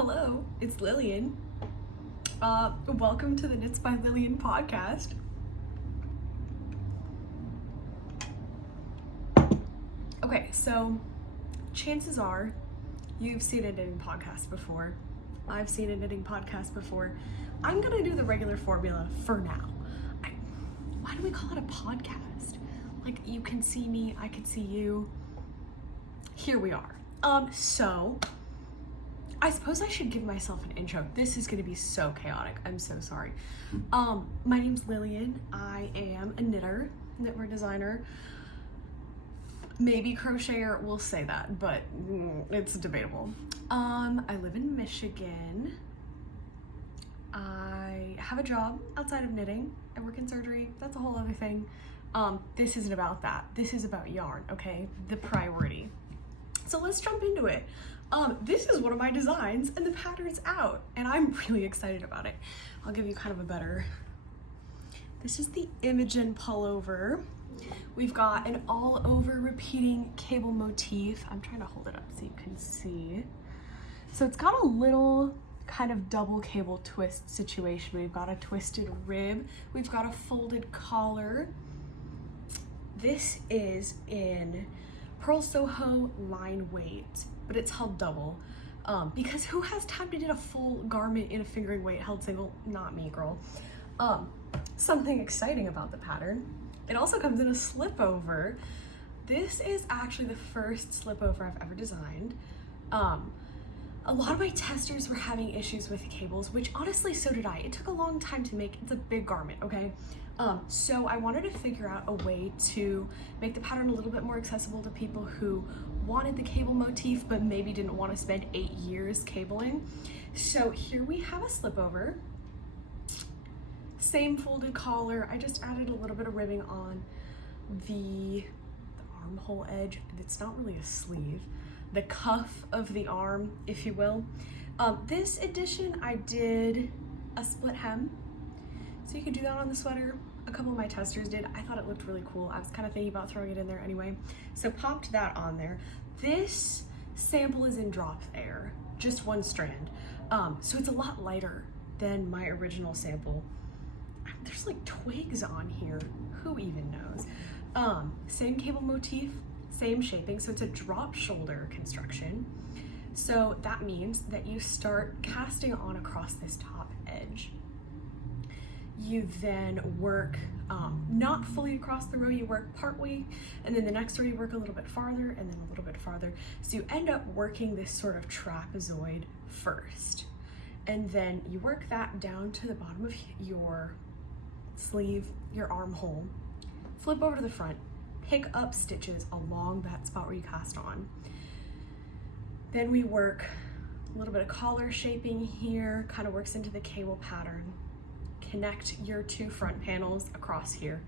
Hello, it's Lillian. Welcome to the Knits by Lillian podcast. Okay, so chances are you've seen a knitting podcast before. I've seen a knitting podcast before. I'm gonna do the regular formula for now. Why do we call it a podcast? Like, you can see me, I can see you. Here we are. So I suppose I should give myself an intro. This is gonna be so chaotic. I'm so sorry. My name's Lillian. I am a knitter, knitwear designer, maybe crocheter, we'll say that, but it's debatable. I live in Michigan. I have a job outside of knitting. I work in surgery. That's a whole other thing. This isn't about that. This is about yarn, okay? The priority. So let's jump into it. This is one of my designs and the pattern's out and I'm really excited about it. I'll give you kind of a better. This is the Imogen pullover. We've got an all over repeating cable motif. I'm trying to hold it up so you can see. So it's got a little kind of double cable twist situation. We've got a twisted rib. We've got a folded collar. This is in Pearl Soho line weight, but it's held double because who has time to knit a full garment in a fingering weight held single? Not me, girl. Something exciting about the pattern. It also comes in a slip over. This is actually the first slip over I've ever designed. A lot of my testers were having issues with the cables, which honestly, so did I. It took a long time to make. It's a big garment, okay? So I wanted to figure out a way to make the pattern a little bit more accessible to people who wanted the cable motif, but maybe didn't want to spend 8 years cabling. So here we have a slip over. Same folded collar. I just added a little bit of ribbing on the armhole edge. It's not really a sleeve. The cuff of the arm, if you will. This edition, I did a split hem. So you could do that on the sweater. A couple of my testers did. I thought it looked really cool. I was kind of thinking about throwing it in there anyway. So popped that on there. This sample is in drop air, just one strand. So it's a lot lighter than my original sample. There's like twigs on here. Who even knows? Same cable motif, same shaping. So it's a drop shoulder construction. So that means that you start casting on across this top edge. You then work not fully across the row, you work partway, and then the next row you work a little bit farther, and then a little bit farther. So you end up working this sort of trapezoid first. And then you work that down to the bottom of your sleeve, your armhole, flip over to the front, pick up stitches along that spot where you cast on. Then we work a little bit of collar shaping here, kind of works into the cable pattern. Connect your two front panels across here,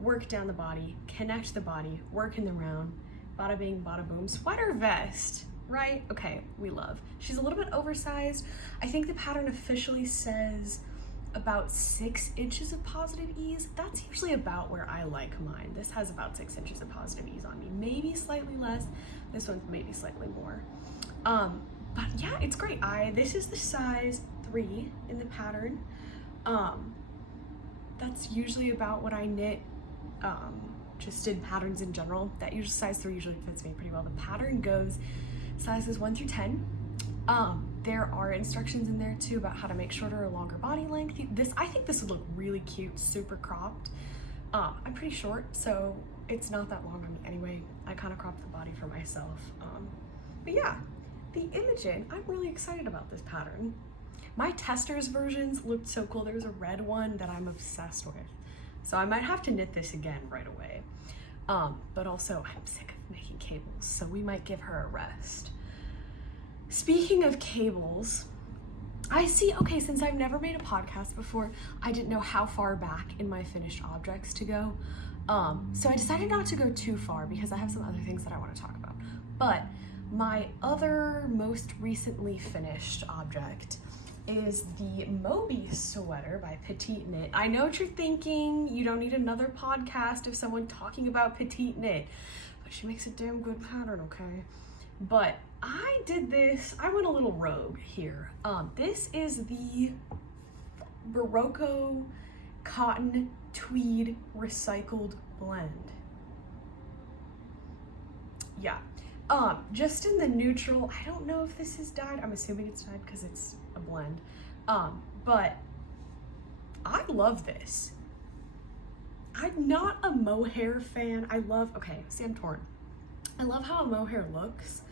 work down the body, connect the body, work in the round, bada bing, bada boom. Sweater vest, right? Okay, we love. She's a little bit oversized. I think the pattern officially says about 6 inches of positive ease. That's usually about where I like mine. This has about 6 inches of positive ease on me, maybe slightly less. This one's maybe slightly more. But yeah, it's great. This is the size 3 in the pattern. That's usually about what I knit, just in patterns in general. That usually size 3 usually fits me pretty well. The pattern goes sizes 1 through 10. There are instructions in there too about how to make shorter or longer body length. I think this would look really cute, super cropped. I'm pretty short, so it's not that long on me anyway. I kind of cropped the body for myself. But yeah, the Imogen, I'm really excited about this pattern. My testers versions looked so cool. There's a red one that I'm obsessed with. So I might have to knit this again right away. But also I'm sick of making cables, so we might give her a rest. Speaking of cables, I see, okay, since I've never made a podcast before, I didn't know how far back in my finished objects to go. So I decided not to go too far because I have some other things that I want to talk about. But my other most recently finished object is the Moby sweater by Petite Knit. I know what you're thinking. You don't need another podcast of someone talking about Petite Knit, but she makes a damn good pattern, okay? but I did this, I went a little rogue here. This is the Barocco Cotton Tweed Recycled Blend. Yeah, just in the neutral, I don't know if this is dyed, I'm assuming it's dyed because it's a blend, but I love this. I'm not a mohair fan. Okay, see, I'm torn. I love how a mohair looks,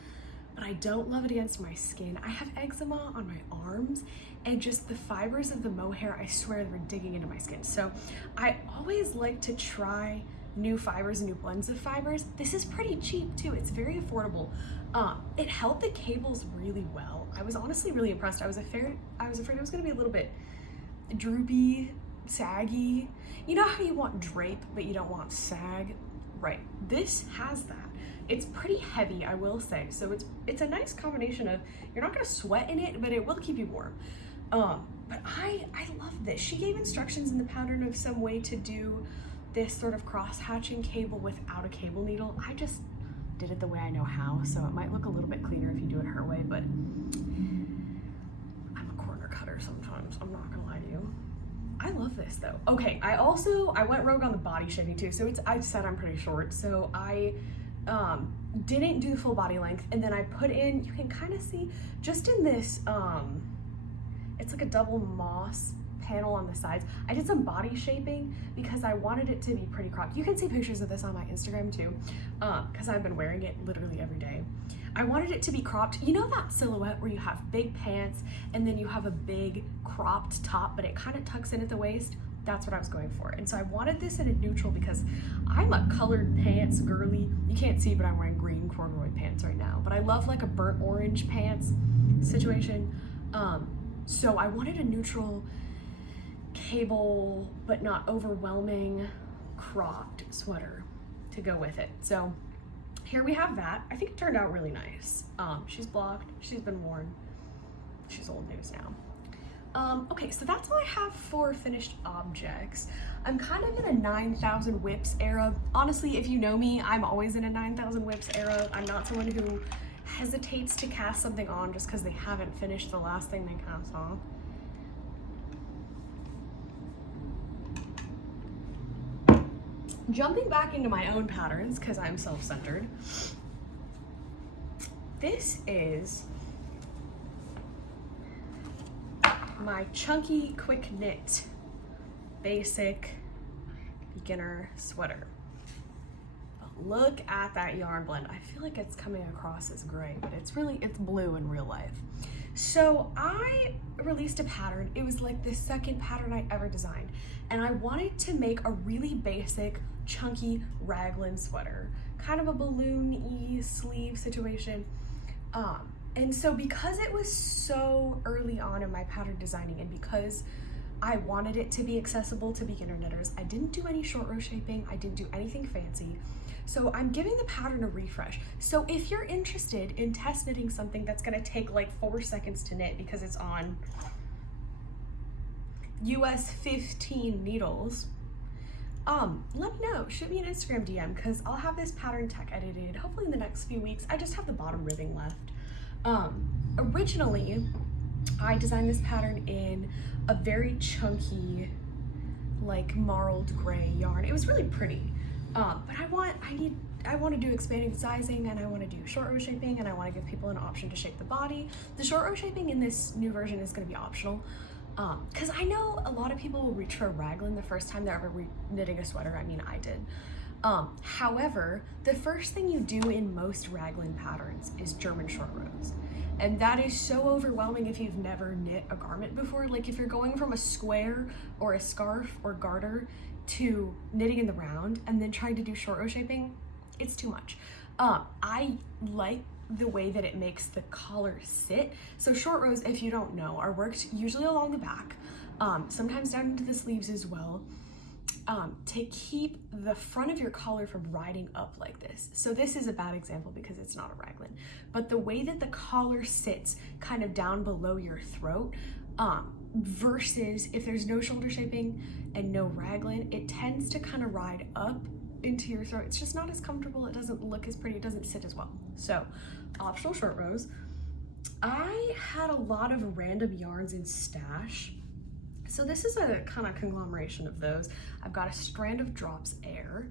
but I don't love it against my skin. I have eczema on my arms, and just the fibers of the mohair, I swear they're digging into my skin. So I always like to try new fibers and new blends of fibers. This is pretty cheap too. It's very affordable. It held the cables really well. I was honestly really impressed. I was afraid it was gonna be a little bit droopy, saggy. You know how you want drape, but you don't want sag? Right, this has that. It's pretty heavy, I will say. So it's a nice combination of, you're not gonna sweat in it, but it will keep you warm. But I love this. She gave instructions in the pattern of some way to do this sort of cross-hatching cable without a cable needle. I just did it the way I know how, so it might look a little bit cleaner if you do it her way, but I'm a corner cutter sometimes, I'm not gonna lie to you. I love this though. Okay, I went rogue on the body shaping too, so I said I'm pretty short, so I didn't do the full body length, and then I put in, you can kind of see, just in this, it's like a double moss panel on the sides. I did some body shaping because I wanted it to be pretty cropped. You can see pictures of this on my Instagram too, because I've been wearing it literally every day. I wanted it to be cropped. You know that silhouette where you have big pants and then you have a big cropped top, but it kind of tucks in at the waist? That's what I was going for. And so I wanted this in a neutral because I'm a colored pants girly. You can't see, but I'm wearing green corduroy pants right now. But I love like a burnt orange pants situation. So I wanted a neutral cable, but not overwhelming cropped sweater to go with it. So here we have that. I think it turned out really nice. She's blocked, she's been worn, she's old news now. Okay, so that's all I have for finished objects. I'm kind of in a 9,000 whips era. Honestly, if you know me, I'm always in a 9,000 whips era. I'm not someone who hesitates to cast something on just because they haven't finished the last thing they cast on. Jumping back into my own patterns, because I'm self-centered, this is my chunky quick knit basic beginner sweater. But look at that yarn blend. I feel like it's coming across as gray, but it's blue in real life. So I released a pattern. It was like the second pattern I ever designed, and I wanted to make a really basic chunky raglan sweater, kind of a balloon-y sleeve situation. And so because it was so early on in my pattern designing, and because I wanted it to be accessible to beginner knitters, I didn't do any short row shaping, I didn't do anything fancy. So I'm giving the pattern a refresh. So if you're interested in test knitting something that's gonna take like 4 seconds to knit because it's on US 15 needles, let me know, shoot me an Instagram DM, because I'll have this pattern tech edited hopefully in the next few weeks. I just have the bottom ribbing left. Originally, I designed this pattern in a very chunky, like marled gray yarn. It was really pretty, but I want to do expanding sizing, and I want to do short row shaping, and I want to give people an option to shape the body. The short row shaping in this new version is going to be optional, because I know a lot of people will reach for a raglan the first time they're ever knitting a sweater. I mean, I did. However, the first thing you do in most raglan patterns is German short rows. And that is so overwhelming if you've never knit a garment before. Like if you're going from a square or a scarf or garter to knitting in the round and then trying to do short row shaping, it's too much. I like the way that it makes the collar sit. So short rows, if you don't know, are worked usually along the back, sometimes down into the sleeves as well, to keep the front of your collar from riding up like this. So this is a bad example because it's not a raglan, but the way that the collar sits kind of down below your throat, versus if there's no shoulder shaping and no raglan, it tends to kind of ride up into your throat. It's just not as comfortable. It doesn't look as pretty. It doesn't sit as well. So optional short rows. I had a lot of random yarns in stash. So this is a kind of conglomeration of those. I've got a strand of Drops Air.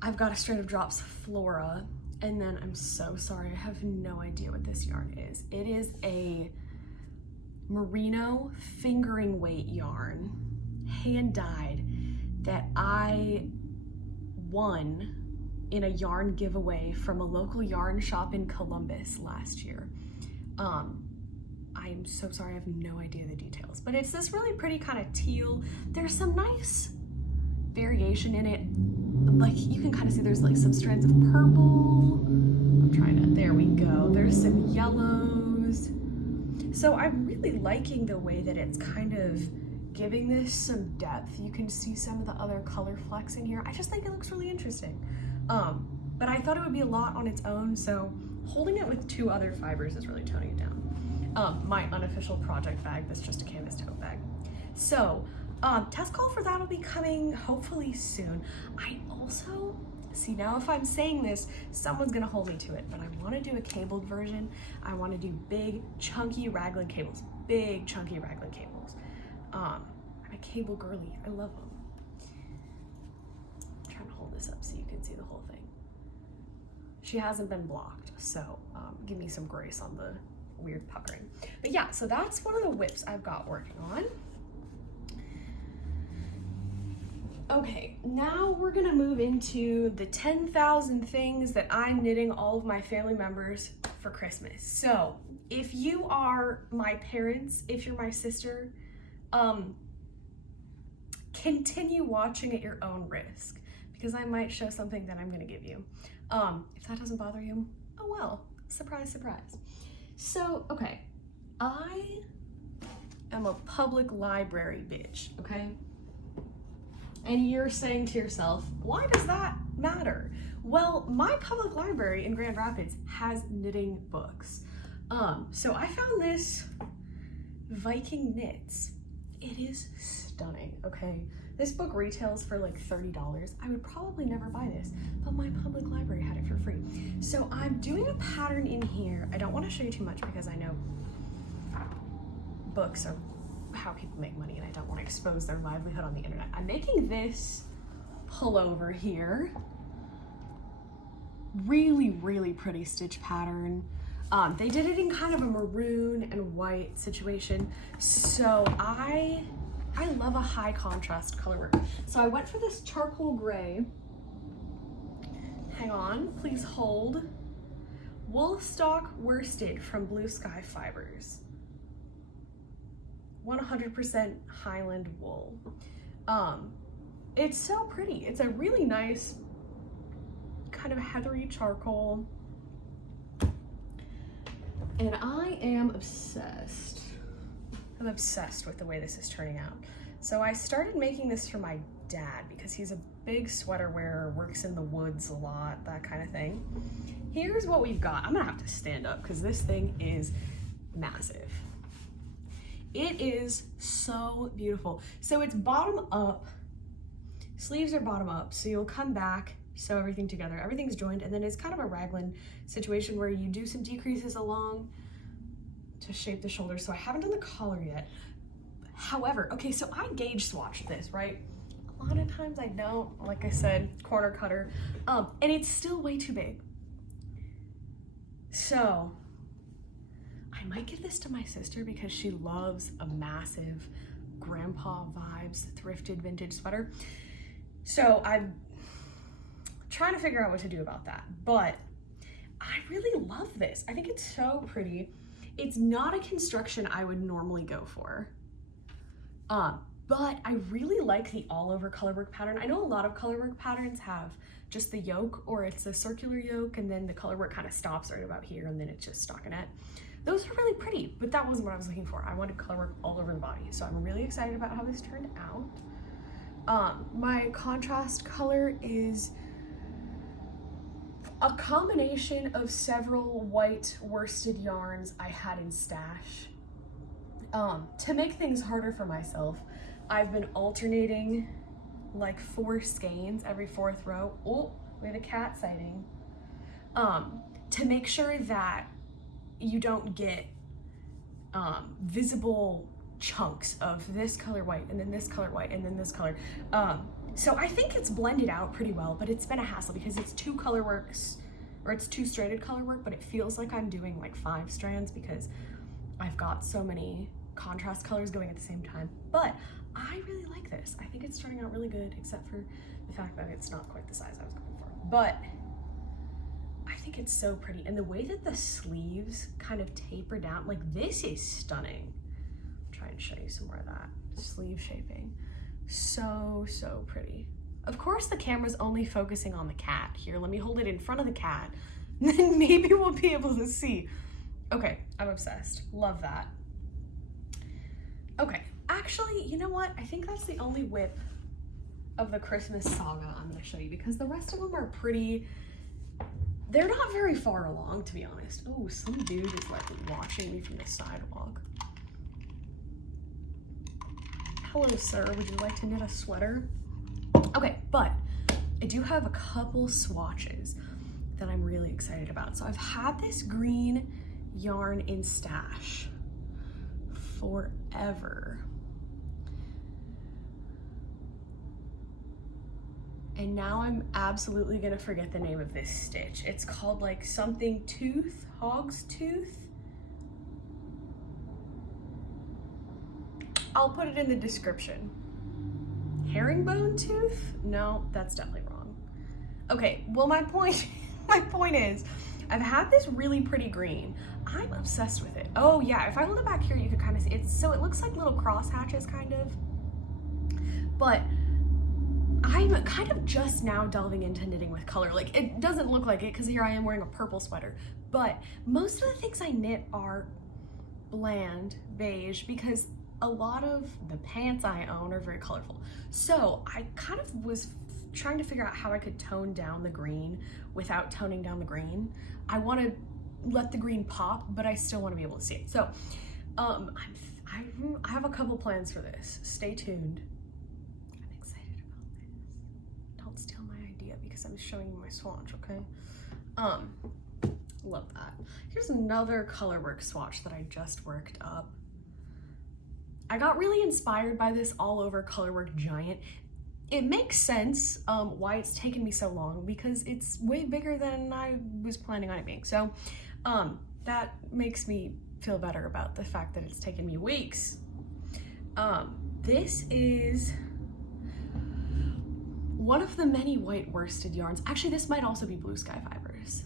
I've got a strand of Drops Flora. And then I'm so sorry, I have no idea what this yarn is. It is a merino fingering weight yarn, hand dyed, that I won in a yarn giveaway from a local yarn shop in Columbus last year. I'm so sorry, I have no idea the details, but it's this really pretty kind of teal. There's some nice variation in it. Like you can kind of see there's like some strands of purple. I'm trying to, there we go. There's some yellows. So I'm really liking the way that it's kind of giving this some depth. You can see some of the other color flecks in here. I just think it looks really interesting. But I thought it would be a lot on its own, so holding it with 2 other fibers is really toning it down. My unofficial project bag, that's just a canvas tote bag. So test call for that will be coming hopefully soon. I also, see now if I'm saying this, someone's gonna hold me to it, but I wanna do a cabled version. I wanna do big, chunky raglan cables, big, chunky raglan cables. I'm a cable girly, I love them. I'm trying to hold this up so you can see the whole thing. She hasn't been blocked, so give me some grace on the weird puckering. But yeah, so that's one of the whips I've got working on. Okay, now we're gonna move into the 10,000 things that I'm knitting all of my family members for Christmas. So if you are my parents, if you're my sister, continue watching at your own risk, because I might show something that I'm gonna give you. If that doesn't bother you, oh well, surprise, surprise. So, okay, I am a public library bitch, okay? And you're saying to yourself, why does that matter? Well, my public library in Grand Rapids has knitting books. So I found this Viking Knits. It is stunning, okay? This book retails for like $30. I would probably never buy this, but my public library had it for free. So I'm doing a pattern in here. I don't want to show you too much because I know books are how people make money and I don't want to expose their livelihood on the internet. I'm making this pullover here. Really, really pretty stitch pattern. They did it in kind of a maroon and white situation. So I love a high contrast color work. So I went for this charcoal gray. Hang on, please hold. Woolstock worsted from Blue Sky Fibers. 100% Highland wool. It's so pretty. It's a really nice kind of heathery charcoal. And I am obsessed. I'm obsessed with the way this is turning out. So I started making this for my dad because he's a big sweater wearer, works in the woods a lot, that kind of thing. Here's what we've got. I'm gonna have to stand up because this thing is massive. It is so beautiful. So it's bottom up, sleeves are bottom up, so you'll come back, sew everything together. Everything's joined, and then it's kind of a raglan situation where you do some decreases along to shape the shoulders. So I haven't done the collar yet. However, okay, so I gauge swatched this, right? A lot of times I don't, like I said, corner cutter, and it's still way too big. So I might give this to my sister because she loves a massive grandpa vibes thrifted vintage sweater. So I'm trying to figure out what to do about that, but I really love this. I think it's so pretty. It's not a construction I would normally go for, but I really like the all over colorwork pattern. I know a lot of colorwork patterns have just the yoke, or it's a circular yoke and then the colorwork kind of stops right about here and then it's just stockinette. Those are really pretty, but that wasn't what I was looking for. I wanted colorwork all over the body. So I'm really excited about how this turned out. My contrast color is a combination of several white worsted yarns I had in stash. To make things harder for myself, I've been alternating like 4 skeins every 4th row. Oh, we have a cat sighting. To make sure that you don't get visible chunks of this color white and then this color white and then this color. So I think it's blended out pretty well, but it's been a hassle because it's 2 color works, or it's 2 stranded color work, but it feels like I'm doing like 5 strands because I've got so many contrast colors going at the same time. But I really like this. I think it's turning out really good, except for the fact that it's not quite the size I was going for. But I think it's so pretty. And the way that the sleeves kind of taper down, like this is stunning. I'll try and show you some more of that sleeve shaping. So, so pretty. Of course the camera's only focusing on the cat. Here, let me hold it in front of the cat, and then maybe we'll be able to see. Okay, I'm obsessed. Love that. Okay, actually, you know what? I think that's the only whip of the Christmas saga I'm gonna show you, because the rest of them are pretty, they're not very far along, to be honest. Oh, some dude is like watching me from the sidewalk. Hello, sir, would you like to knit a sweater? Okay, but I do have a couple swatches that I'm really excited about. So I've had this green yarn in stash forever. And now I'm absolutely gonna forget the name of this stitch. It's called like something tooth, hog's tooth. I'll put it in the description. Herringbone tooth? No, that's definitely wrong. Okay, well my point is, I've had this really pretty green. I'm obsessed with it. Oh yeah, if I hold it back here, you can kind of see it. So it looks like little cross hatches kind of. But I'm kind of just now delving into knitting with color. Like, it doesn't look like it because here I am wearing a purple sweater. But most of the things I knit are bland beige because a lot of the pants I own are very colorful. So I kind of was trying to figure out how I could tone down the green without toning down the green. I want to let the green pop, but I still want to be able to see it. So I have a couple plans for this. Stay tuned. I'm excited about this. Don't steal my idea because I'm showing you my swatch, okay? Love that. Here's another colorwork swatch that I just worked up. I got really inspired by this all over colorwork giant. It makes sense why it's taken me so long because it's way bigger than I was planning on it being. So that makes me feel better about the fact that it's taken me weeks. This is one of the many white worsted yarns. Actually, this might also be blue sky fibers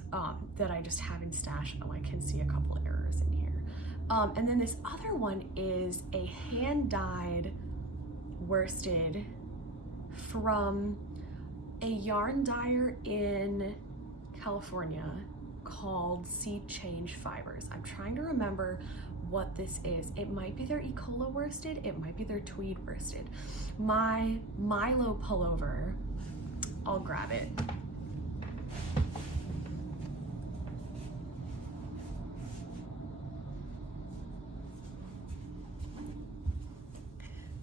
that I just have in stash. Oh, I can see a couple errors in here. And then this other one is a hand-dyed worsted from a yarn dyer in California called Sea Change Fibers. I'm trying to remember what this is. It might be their Ecola worsted, it might be their tweed worsted. My Milo pullover, I'll grab it.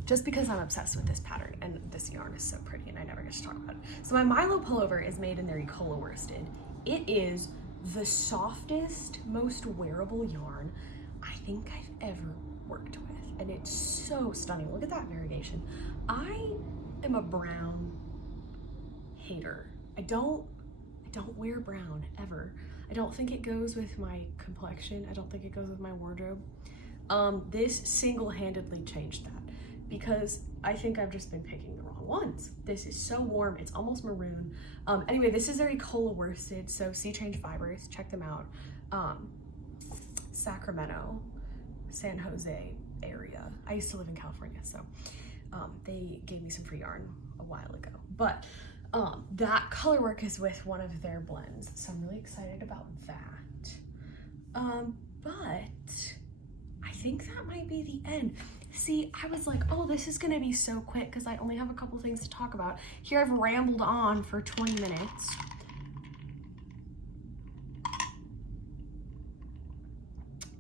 Just because I'm obsessed with this pattern and this yarn is so pretty and I never get to talk about it. So my Milo pullover is made in their Ecola worsted. It is the softest, most wearable yarn I think I've ever worked with. And it's so stunning. Look at that variegation. I am a brown hater. I don't wear brown ever. I don't think it goes with my complexion. I don't think it goes with my wardrobe. This single-handedly changed that, because I think I've just been picking the wrong ones. This is so warm, it's almost maroon. Anyway, this is their Ecola worsted, so Sea Change Fibers, check them out. Sacramento, San Jose area. I used to live in California, so they gave me some free yarn a while ago. But that color work is with one of their blends, so I'm really excited about that. But I think that might be the end. See, I was like, oh, this is gonna be so quick because I only have a couple things to talk about. Here I've rambled on for 20 minutes.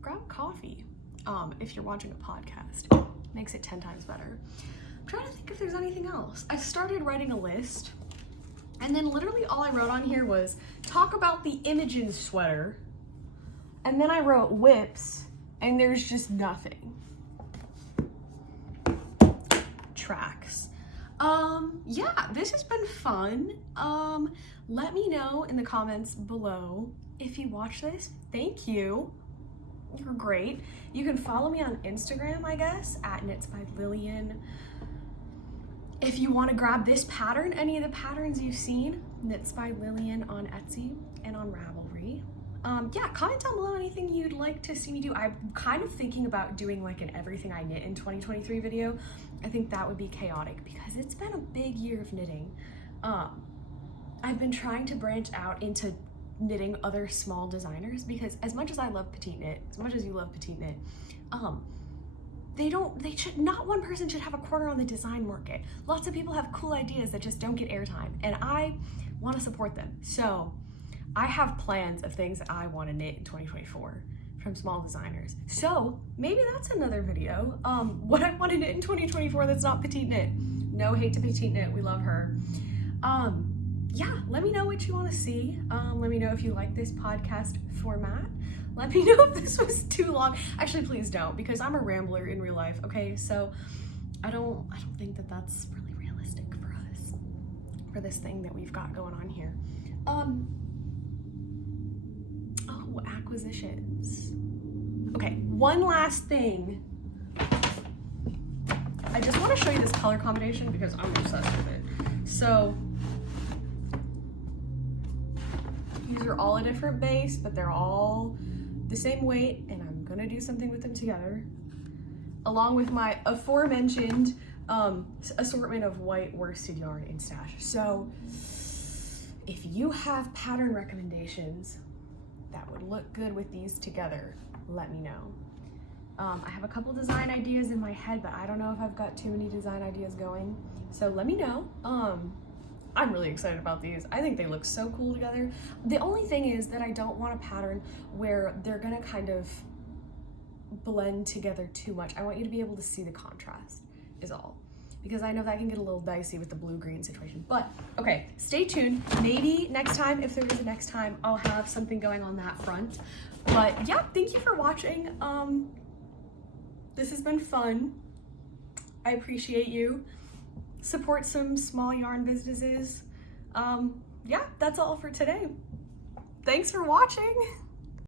Grab coffee if you're watching a podcast. Makes it 10 times better. I'm trying to think if there's anything else. I started writing a list, and then literally all I wrote on here was talk about the Imogen sweater, and then I wrote whips, and there's just nothing. Tracks. Yeah, this has been fun. Let me know in the comments below if you watch this. Thank you. You're great. You can follow me on Instagram, I guess, at Knits by Lillian. If you want to grab this pattern, any of the patterns you've seen, Knits by Lillian on Etsy and on Ravelry. Yeah, comment down below anything you'd like to see me do. I'm kind of thinking about doing like an everything I knit in 2023 video. I think that would be chaotic because it's been a big year of knitting. I've been trying to branch out into knitting other small designers because as much as I love petite knit, as much as you love petite knit, not one person should have a corner on the design market. Lots of people have cool ideas that just don't get airtime, and I want to support them. So I have plans of things that I want to knit in 2024 from small designers. So maybe that's another video. What I want to knit in 2024 that's not petite knit. No hate to petite knit, we love her. Yeah, let me know what you want to see. Let me know if you like this podcast format. Let me know if this was too long. Actually, please don't, because I'm a rambler in real life, okay? So I don't think that that's really realistic for us, for this thing that we've got going on here. Oh, acquisitions. Okay, one last thing. I just want to show you this color combination because I'm obsessed with it. So these are all a different base, but they're all the same weight, and I'm gonna do something with them together, along with my aforementioned assortment of white worsted yarn in stash. So if you have pattern recommendations that would look good with these together, let me know. I have a couple design ideas in my head, but I don't know if I've got too many design ideas going, so let me know. I'm really excited about these. I think they look so cool together. The only thing is that I don't want a pattern where they're gonna kind of blend together too much. I want you to be able to see the contrast is all, because I know that can get a little dicey with the blue-green situation. But okay, stay tuned. Maybe next time, if there is a next time, I'll have something going on that front. But yeah, thank you for watching. This has been fun. I appreciate you. Support some small yarn businesses. Yeah, that's all for today. Thanks for watching.